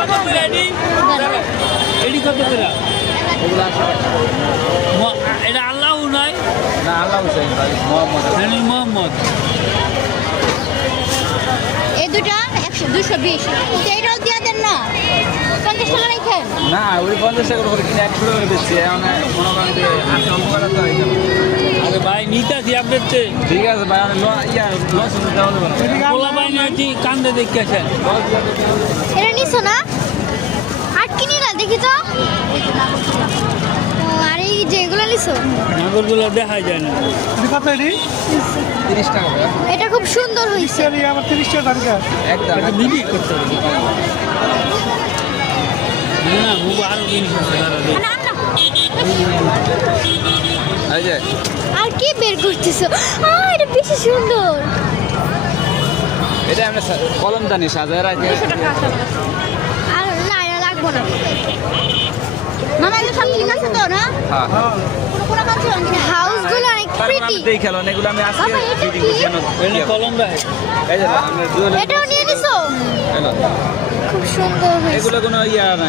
কত করে এডি কত করে এগুলো 80 টাকা। এটা আল্লাহ নাই না আল্লাহ হোসেন ভাই মোহাম্মদ। মোহাম্মদ এই দুটা 220 এটাও দিয়ে দেন না 50 টাকা রাখেন না ওই 50 টাকা করে কিনে 100 টাকা করে বেচছি এখন মনে করেন যে 80 টাকা তো হয়ে যাবে। আরে ভাই নিতাছি আপনার চেয়ে ঠিক আছে ভাই আমি লস হতে দেওয়া যাবে না। পোলা ভাই নাকি কান্দে দেখেছেন এটা নিছো না আটকে নিলা দেখি তো ও আর এই যেগুলো নিছো নাগরগুলো দেখা যায় না কত এটি 30 টাকা ভাই এটা খুব সুন্দর হয়েছে আমার 30 টাকা দাম একদম এটা বিক্রি করতে হবে না মুগো আরো জিনিস আছে দাঁড়া দেখ। না না এই যে আর কি বের করতেছো এটা বেশি সুন্দর এটা আমরা কলমদানি সাজায় রাখি। 200 টাকা আর না এটা লাগবো না মামা এটা সব ঠিক আছে তো না হ্যাঁ কোনো কাজ হাউসগুলো অনেক প্রিটি দেই খেলো এগুলো আমি আজকে বাবা, এটা ফিটিং কি? করছি জানো এনে কলম রাখ এই যে আমরা জুয়েলারি এটাও নিয়ে নিছো এগুলো খুব সুন্দর হয়েছে এগুলো কোনো ইয়া না